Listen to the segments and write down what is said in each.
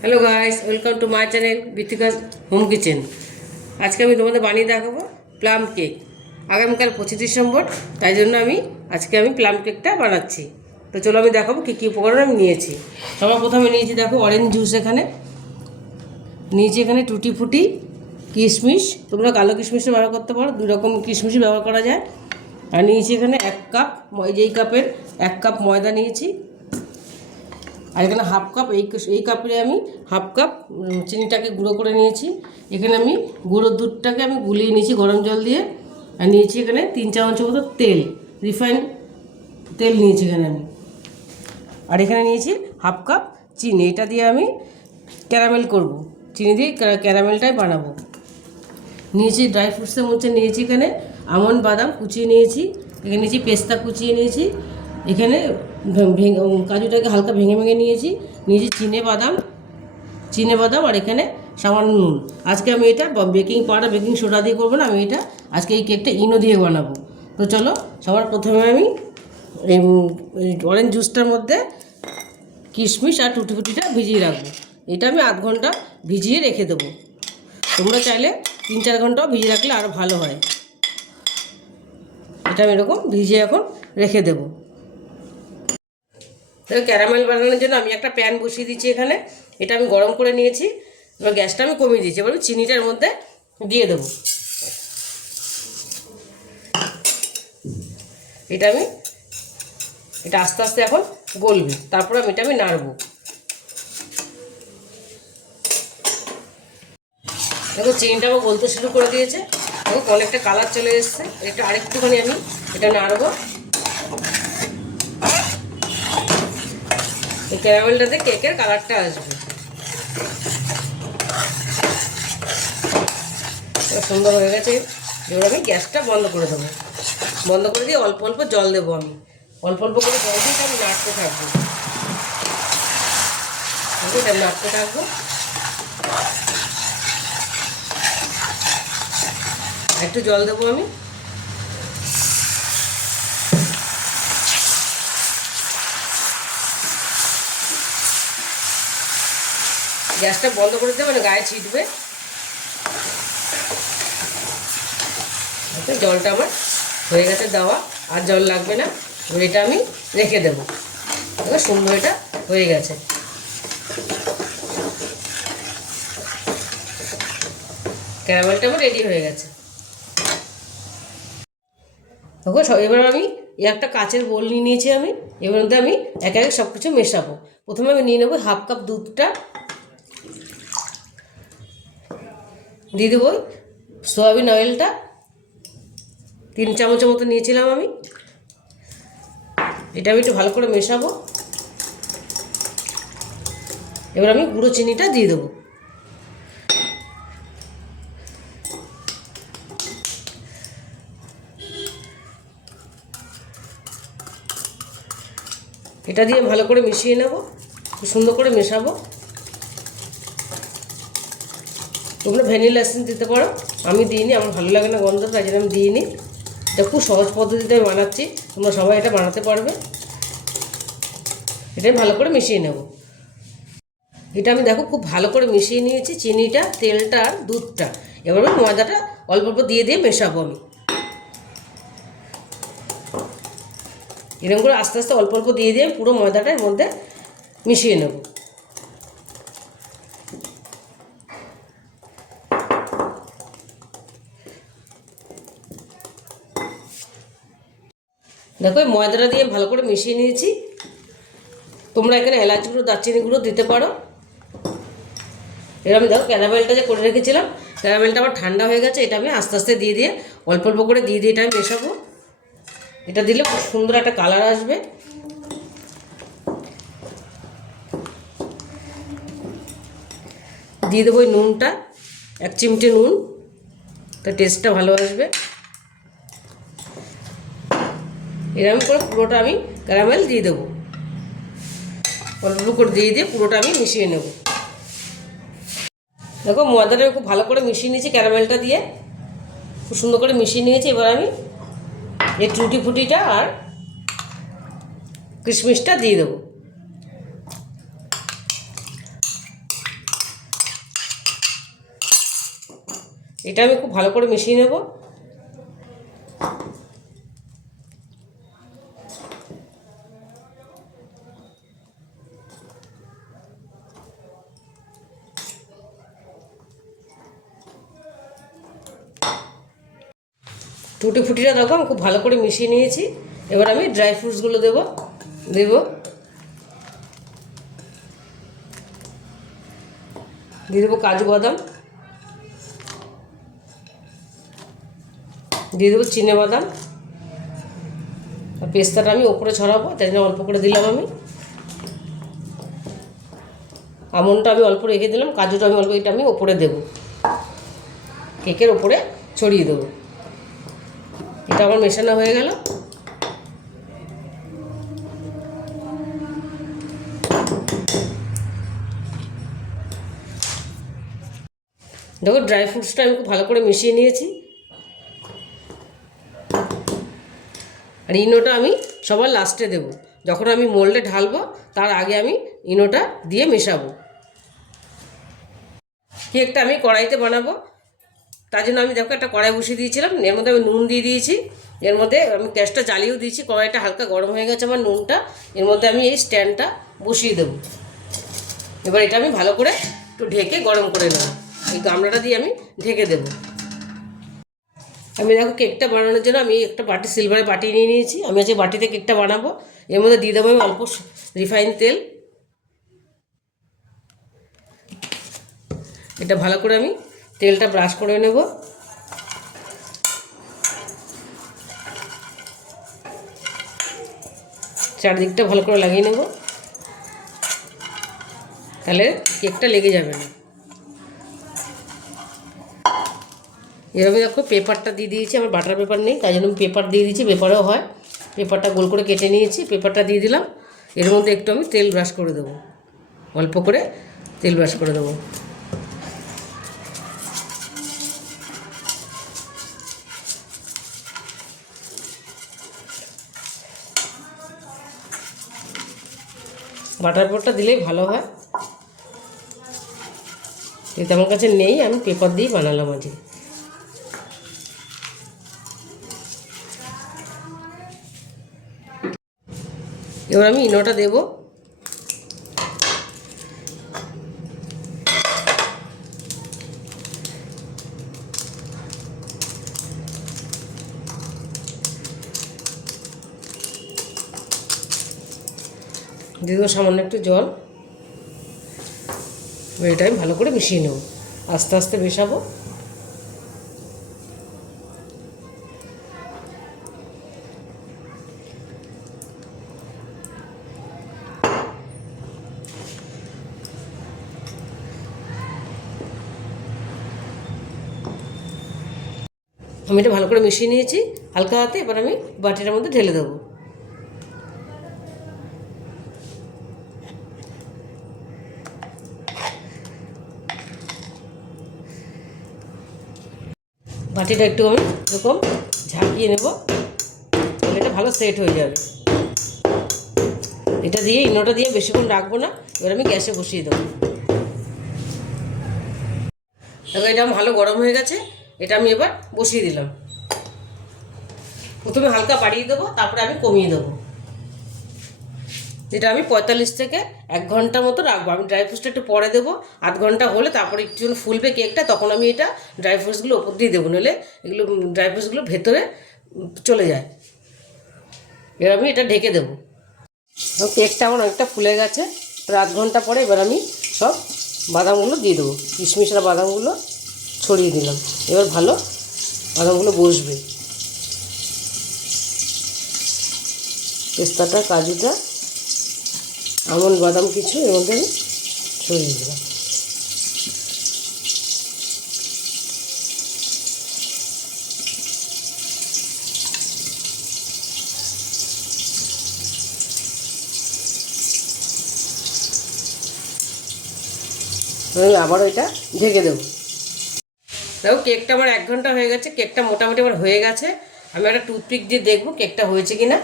Hello guys, welcome to my channel Bithika's home kitchen. আজকে আমি তোমাদের বানিয়ে দেখাবো প্লাম কেক। আগামীকাল 25 ডিসেম্বর, তাই জন্য আজকে প্লাম কেকটা বানাচ্ছি। তো চলো আমি দেখাবো কী কী উপকরণ আমি নিয়েছি। সবার প্রথমে নিয়েছি দেখো অরেঞ্জ জুস, নিয়েছি এখানে টুটি ফুটি, কিশমিশ, তোমরা কালো কিশমিশও ব্যবহার করতে পারো, দুই রকম কিশমিশই ব্যবহার করা যায়। আর নিয়েছি এখানে 1 কাপ, যেই কাপের 1 কাপ ময়দা নিয়েছি। আর এখানে হাফ কাপ, এই কাপে আমি হাফ কাপ চিনিটাকে গুঁড়ো করে নিয়েছি। এখানে আমি গুঁড়োর দুধটাকে গুলিয়ে নিয়েছি গরম জল দিয়ে। আর নিয়েছি এখানে 3 চামচ মতো তেল, রিফাইন্ড তেল নিয়েছি এখানে আমি। আর এখানে নিয়েছি হাফ কাপ চিনি, এটা দিয়ে আমি ক্যারামেল করব, চিনি দিয়ে ক্যারামেলটাই বানাবো। নিয়েছি ড্রাই ফ্রুটসের মধ্যে নিয়েছি এখানে আমন্ড বাদাম কুচিয়ে নিয়েছি, এখানে নিয়েছি পেস্তা কুচিয়ে নিয়েছি, এখানে কাজুটাকে হালকা ভেঙে নিয়েছি চিনে বাদাম আর এখানে সামান্য নুন। আজকে আমি এটা বেকিং পাউডার বেকিং সোডা দিয়ে করবো না, আমি এটা আজকে এই কেকটা ইনো দিয়ে বানাবো। তো চলো, সবার প্রথমে আমি এই অরেঞ্জ জুসটার মধ্যে কিশমিশ আর টুটি ফুটিটা ভিজিয়ে রাখবো। এটা আমি আধ ঘন্টা ভিজিয়ে রেখে দেবো। তোমরা চাইলে 3-4 ঘন্টাও ভিজিয়ে রাখলে আরও ভালো হয়। এটা আমি এরকম ভিজিয়ে এখন রেখে দেবো। তো ক্যারামেল বানানোর জন্য আমি একটা প্যান বসিয়ে দিচ্ছি এখানে, এটা আমি গরম করে নিয়েছি। এবার গ্যাসটা আমি কমিয়ে দিয়েছি, এবার চিনিটার মধ্যে দিয়ে দেবো। এটা আস্তে আস্তে এখন গলবে, তারপর এটা আমি নাড়বো। দেখো চিনিটা আমার গলতে শুরু করে দিয়েছে, দেখো অনেকটা কালার চলে এসছে। এটা আরেকটুখানি আমি এটা নাড়বো। এই ক্যারামেলটাতে কেকের কালারটা আসবে, সুন্দর হয়ে গেছে। এবার আমি গ্যাসটা বন্ধ করে দেবো, বন্ধ করে দিয়ে অল্প অল্প জল দেবো। আমি অল্প অল্প করে জল দিয়ে আমি নাড়তে থাকবো, একটু জল দেবো আমি। গ্যাসটা বন্ধ করে দিতে মানে গায়ে ছিটবে। জলটা আমার হয়ে গেছে দেওয়া, আর জল লাগবে না। এটা আমি রেখে দেবো। সুন্দর এটা হয়ে গেছে। ক্যারামেলটা আমার রেডি হয়ে গেছে। দেখো এবার আমি একটা কাচের বোল নিয়ে নিয়েছি আমি। এবার মধ্যে আমি একে একে সব কিছু মেশাবো। প্রথমে আমি নিয়ে নেবো হাফ কাপ দুধটা, দিয়ে দেবো সয়াবিন অয়েলটা 3 চামচের মতো নিয়েছিলাম আমি। এটা আমি একটু ভালো করে মেশাবো। এবার আমি গুঁড়ো চিনিটা দিয়ে দেবো। এটা দিয়ে ভালো করে মিশিয়ে নেব, খুব সুন্দর করে মেশাবো। তোমরা ভ্যানিলা এসেন্স দিতে পারো, আমি দিইনি, আমার ভালো লাগে না গন্ধ, তাই জন্য আমি দিইনি। এটা খুব সহজ পদ্ধতিতে আমি বানাচ্ছি, তোমরা সবাই এটা বানাতে পারবে। এটাই ভালো করে মিশিয়ে নেব। এটা আমি দেখো খুব ভালো করে মিশিয়ে নিয়েছি, চিনিটা, তেলটা আর দুধটা। এবার আমি ময়দাটা অল্প অল্প দিয়ে মেশাবো। আমি এরকম করে আস্তে আস্তে অল্প অল্প দিয়ে পুরো ময়দাটার মধ্যে মিশিয়ে নেব। দেখো ময়দাটা দিয়ে ভালো করে মিশিয়ে নিয়েছি। তোমরা এখানে এলাচ গুঁড়ো, দারচিনি গুঁড়ো দিতে পারো। এবার আমি দেখো ক্যারামেলটা যে করে রেখেছিলাম, ক্যারামেলটা আবার ঠান্ডা হয়ে গেছে। এটা আমি আস্তে আস্তে দিয়ে অল্প অল্প করে দিয়ে এটা আমি মেশাবো। এটা দিলে খুব সুন্দর একটা কালার আসবে। দিয়ে দেবো ওই নুনটা, 1 চিমটে নুন, তার টেস্টটা ভালো আসবে। এরকম করে পুরোটা আমি ক্যারামেল দিয়ে দেবো, অল্প করে দিয়ে পুরোটা আমি মিশিয়ে নেব। দেখো ময়দাটা খুব ভালো করে মিশিয়ে নিয়েছি, ক্যারামেলটা দিয়ে খুব সুন্দর করে মিশিয়ে নিয়েছি। এবার আমি এই টুটি ফুটিটা আর কিশমিশটা দিয়ে দেবো। এটা আমি খুব ভালো করে মিশিয়ে নেব। টুটি ফুটিটা দেখো আমি খুব ভালো করে মিশিয়ে নিয়েছি। এবার আমি ড্রাই ফ্রুটসগুলো দেব দিয়ে দেবো কাজু বাদাম, দিয়ে দেবো চিনে বাদাম, আর পেস্তাটা আমি ওপরে ছড়াবো, তাই জন্য অল্প করে দিলাম আমি। আমন্ডটা আমি অল্প রেখে দিলাম, কাজুটা আমি অল্প, এটা আমি ওপরে দেবো, কেকের ওপরে ছড়িয়ে দেবো। এটা আমার মেশানো হয়ে গেল। দেখো ড্রাই ফ্রুটসটা আমি খুব ভালো করে মিশিয়ে নিয়েছি। আর ইনোটা আমি সবার লাস্টে দেবো, যখন আমি মোল্ডে ঢালবো তার আগে আমি ইনোটা দিয়ে মেশাবো। কেকটা আমি কড়াইতে বানাবো, তার জন্য আমি দেখো একটা কড়াই বসিয়ে দিয়েছিলাম, এর মধ্যে আমি নুন দিয়ে দিয়েছি, এর মধ্যে আমি গ্যাসটা জ্বালিয়েও দিয়েছি, কড়াইটা হালকা গরম হয়ে গেছে আমার নুনটা, এর মধ্যে আমি এই স্ট্যান্ডটা বসিয়ে দেবো। এবার এটা আমি ভালো করে একটু ঢেকে গরম করে নেব, এই গামলাটা দিয়ে আমি ঢেকে দেবো। আমি দেখো কেকটা বানানোর জন্য আমি একটা বাটি, সিলভারের বাটি নিয়ে নিয়েছি, আমি আজকে বাটিতে কেকটা বানাবো। এর মধ্যে দিয়ে দেবো আমি অল্প রিফাইন তেল, এটা ভালো করে আমি তেলটা ব্রাশ করে নেব। চারদিকটা ভালো করে লাগিয়ে নেব, তাহলে কেকটা লেগে যাবে না। এরকম দেখো পেপারটা দিয়ে দিয়েছি, আমার বাটার পেপার নেই তাই জন্য আমি পেপার দিয়ে দিয়েছি, পেপারেও হয়। পেপারটা গোল করে কেটে নিয়েছি, পেপারটা দিয়ে দিলাম। এর মধ্যে একটু আমি তেল ব্রাশ করে দেবো, অল্প করে তেল ব্রাশ করে দেবো। বাটার পেপারটা দিলেই ভালো হয়, কিন্তু আমার কাছে নেই, আমি পেপার দিয়েই বানালাম আজকে। এবার আমি ইনোটা দেবো, দিয়ে দেবো সামান্য একটু জল। এটা আমি ভালো করে মিশিয়ে নেব, আস্তে আস্তে মেশাবো। আমি এটা ভালো করে মিশিয়ে নিয়েছি হালকা হাতে, এবার আমি বাটিটার মধ্যে ঢেলে দেবো। বাটিটা একটু আমি এরকম ঝাঁকিয়ে নেব, তাহলে এটা ভালো সেট হয়ে যাবে। এটা দিয়ে ইনোটা দিয়ে বেশিক্ষণ রাখবো না, এবার আমি গ্যাসে বসিয়ে দেবো। দেখো এটা ভালো গরম হয়ে গেছে, এটা আমি এবার বসিয়ে দিলাম। প্রথমে হালকা বাড়িয়ে দেবো, তারপরে আমি কমিয়ে দেবো। এটা আমি 45 থেকে 1 ঘন্টার মতো রাখবো। আমি ড্রাই ফ্রুটসটা একটু পরে দেবো, আধ ঘন্টা হলে তারপরে একটু ফুলবে কেকটা, তখন আমি এটা ড্রাই ফ্রুটসগুলো ওপর দিয়ে দেবো, নইলে এগুলো ড্রাই ফ্রুটসগুলো ভেতরে চলে যায়। এবার আমি এটা ঢেকে দেবো। কেকটা আমার অনেকটা ফুলে গেছে, প্রায় আধ ঘন্টা পরে এবার আমি সব বাদামগুলো দিয়ে দেবো, কিশমিশ আর বাদামগুলো ছড়িয়ে দিলাম। এবার ভালো বাদামগুলো বসবে, পেস্তাটা, কাজুটা, আমন্ড বাদাম কিছু এর মধ্যে আমি ছড়িয়ে দিলাম। আমি আবার এটা ঢেকে দেবো। দেখো কেকটা আমার 1 ঘন্টা হয়ে গেছে, কেকটা মোটামুটি আমার হয়ে গেছে। আমি একটা টুথপিক দিয়ে দেখবো কেকটা হয়েছে কি না।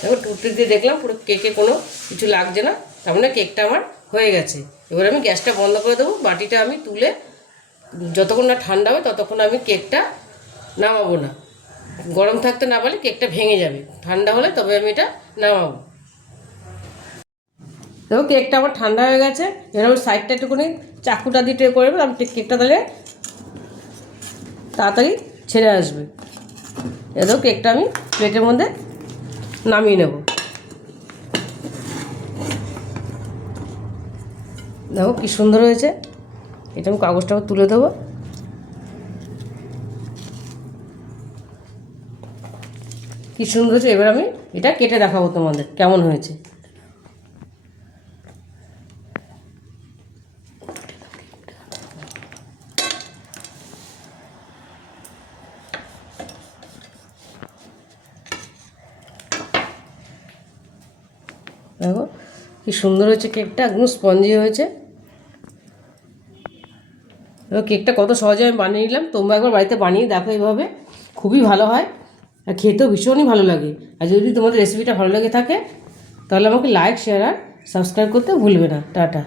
দেখো টুথপিক দিয়ে দেখলাম পুরো কেকে কোনো কিছু লাগছে না, তার মানে কেকটা আমার হয়ে গেছে। এবার আমি গ্যাসটা বন্ধ করে দেবো, বাটিটা আমি তুলে যতক্ষণ না ঠান্ডা হবে ততক্ষণ আমি কেকটা নামাবো না। গরম থাকতে না পারলে কেকটা ভেঙে যাবে, ঠান্ডা হলে তবে আমি এটা নামাবো। দেখো কেকটা আমার ঠান্ডা হয়ে গেছে। এবার আমি সাইডটা একটুখানি চাকুটা দিয়ে ট্রে করে দেবো, আমি কেকটা তাহলে তাড়াতাড়ি ছেড়ে আসবে। এবার কেকটা আমি প্লেটের মধ্যে নামিয়ে নেব। দেখো কী সুন্দর হয়েছে। এটা আমি কাগজটা তুলে দেবো। কী সুন্দর হয়েছে। এবার আমি এটা কেটে দেখাবো তোমাদের কেমন হয়েছে। দেখো কী সুন্দর হয়েছে কেকটা, একদম স্পঞ্জি হয়েছে। এবার কেকটা কত সহজে আমি বানিয়ে নিলাম। তোমরা একবার বাড়িতে বানিয়ে দেখো, এইভাবে খুবই ভালো হয় আর খেতেও ভীষণই ভালো লাগে। আর যদি তোমাদের রেসিপিটা ভালো লেগে থাকে তাহলে আমাকে লাইক, শেয়ার আর সাবস্ক্রাইব করতে ভুলবে না। টাটা।